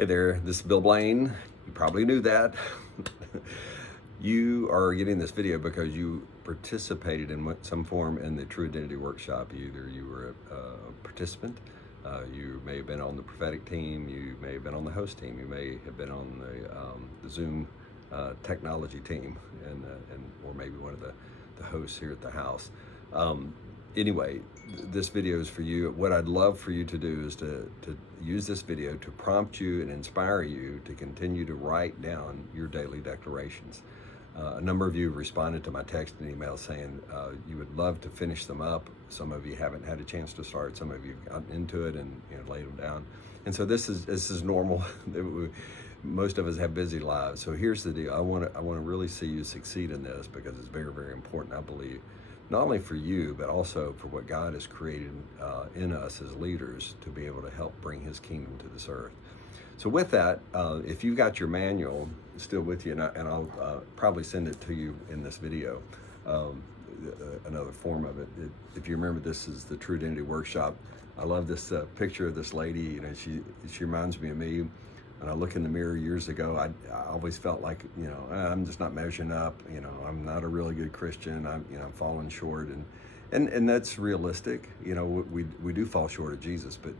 Hey there, this is Bill Blaine. You probably knew that. You are getting this video because you participated in some form in the True Identity Workshop. Either you were a participant, you may have been on the prophetic team, you may have been on the host team, you may have been on the Zoom technology team, and or maybe one of the hosts here at the house. Anyway, this video is for you. What I'd love for you to do is to use this video to prompt you and inspire you to continue to write down your daily declarations. A number of you responded to my text and email saying you would love to finish them up. Some of you haven't had a chance to start. Some of you have gotten into it and laid them down. And so this is normal. Most of us have busy lives. So here's the deal. I want to really see you succeed in this because it's very, very important, I believe, not only for you, but also for what God has created in us as leaders to be able to help bring His kingdom to this earth. So with that, if you've got your manual still with you, and I'll probably send it to you in this video, another form of it. If you remember, this is the True Identity Workshop. I love this picture of this lady. You know, she reminds me of me. When I look in the mirror years ago, I always felt like, I'm just not measuring up. I'm not a really good Christian. I'm falling short, and that's realistic. We do fall short of Jesus, but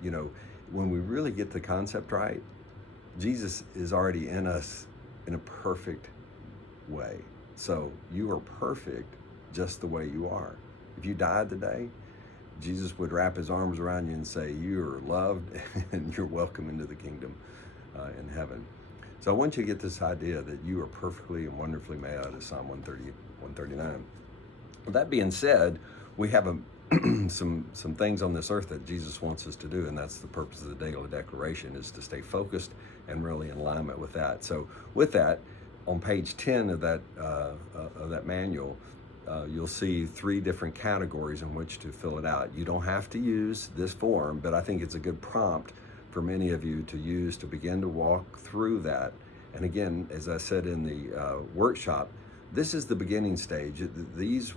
when we really get the concept right, Jesus is already in us in a perfect way. So you are perfect just the way you are. If you died today, Jesus would wrap His arms around you and say, you are loved and you're welcome into the kingdom in heaven. So I want you to get this idea that you are perfectly and wonderfully made out of Psalm 130, 139. With that being said, we have some things on this earth that Jesus wants us to do, and that's the purpose of the daily declaration, is to stay focused and really in alignment with that. So with that, on page 10 of that manual, you'll see 3 different categories in which to fill it out. You don't have to use this form, but I think it's a good prompt for many of you to use to begin to walk through that. And again, as I said in the workshop, this is the beginning stage. These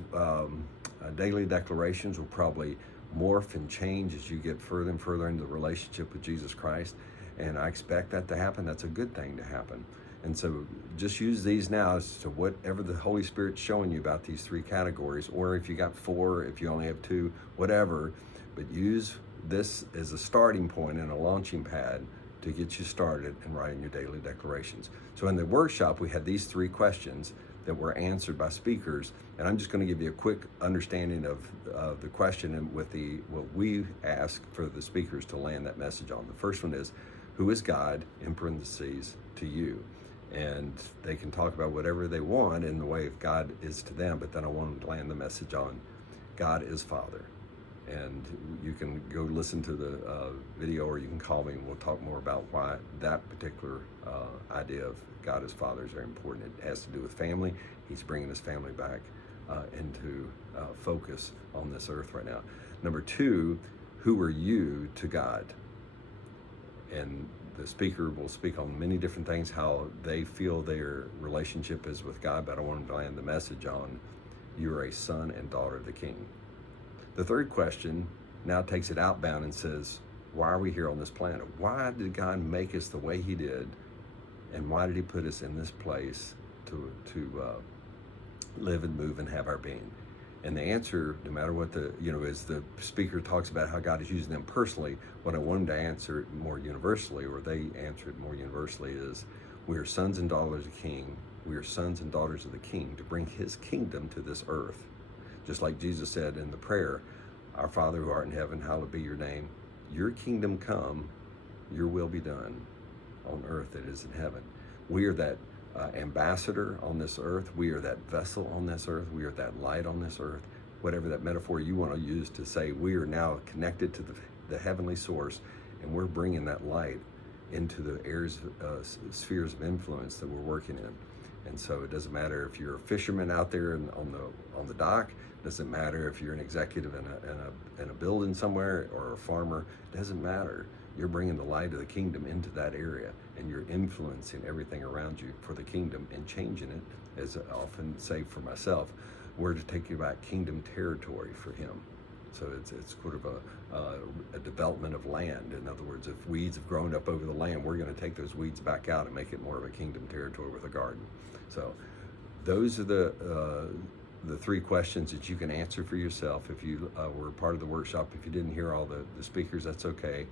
daily declarations will probably morph and change as you get further and further into the relationship with Jesus Christ. And I expect that to happen. That's a good thing to happen. And so just use these now as to whatever the Holy Spirit's showing you about these 3 categories, or if you got 4, if you only have 2, whatever, but use this as a starting point and a launching pad to get you started in writing your daily declarations. So in the workshop, we had these 3 questions that were answered by speakers, and I'm just going to give you a quick understanding of the question and what we ask for the speakers to land that message on. The first one is, who is God, in parentheses, to you? And they can talk about whatever they want in the way of God is to them, but then I want them to land the message on God is Father. And you can go listen to the video, or you can call me and we'll talk more about why that particular idea of God as Father is very important. It has to do with family. He's bringing His family back into focus on this earth right now. Number 2, who are you to God? And the speaker will speak on many different things, how they feel their relationship is with God, but I want them to land the message on, you are a son and daughter of the King. The third question now takes it outbound and says, why are we here on this planet? Why did God make us the way He did? And why did He put us in this place to live and move and have our being? And the answer, no matter what as the speaker talks about how God is using them personally, what I want them to answer it more universally, or they answer it more universally, is we are sons and daughters of the King. We are sons and daughters of the King to bring His kingdom to this earth. Just like Jesus said in the prayer, our Father who art in heaven, hallowed be your name. Your kingdom come, your will be done on earth as it is in heaven. We are that ambassador on this earth. We are that vessel on this earth. We are that light on this earth. Whatever that metaphor you want to use to say, we are now connected to the heavenly source, and we're bringing that light into the spheres of influence that we're working in. And so it doesn't matter if you're a fisherman out there on the dock. It doesn't matter if you're an executive in a building somewhere, or a farmer. It doesn't matter. You're bringing the light of the kingdom into that area, and you're influencing everything around you for the kingdom and changing it. As I often say for myself, we're to take you back kingdom territory for Him. So it's sort of a development of land. In other words, if weeds have grown up over the land, we're going to take those weeds back out and make it more of a kingdom territory with a garden. So those are the three questions that you can answer for yourself. If you were part of the workshop, if you didn't hear all the speakers, that's okay.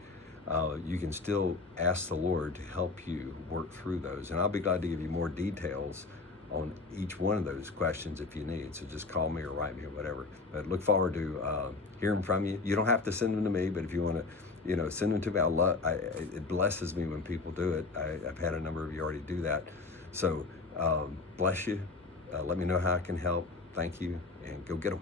You can still ask the Lord to help you work through those. And I'll be glad to give you more details on each one of those questions if you need. So just call me or write me or whatever. But look forward to hearing from you. You don't have to send them to me, but if you want to, send them to me. It blesses me when people do it. I've had a number of you already do that. So bless you. Let me know how I can help. Thank you, and go get them.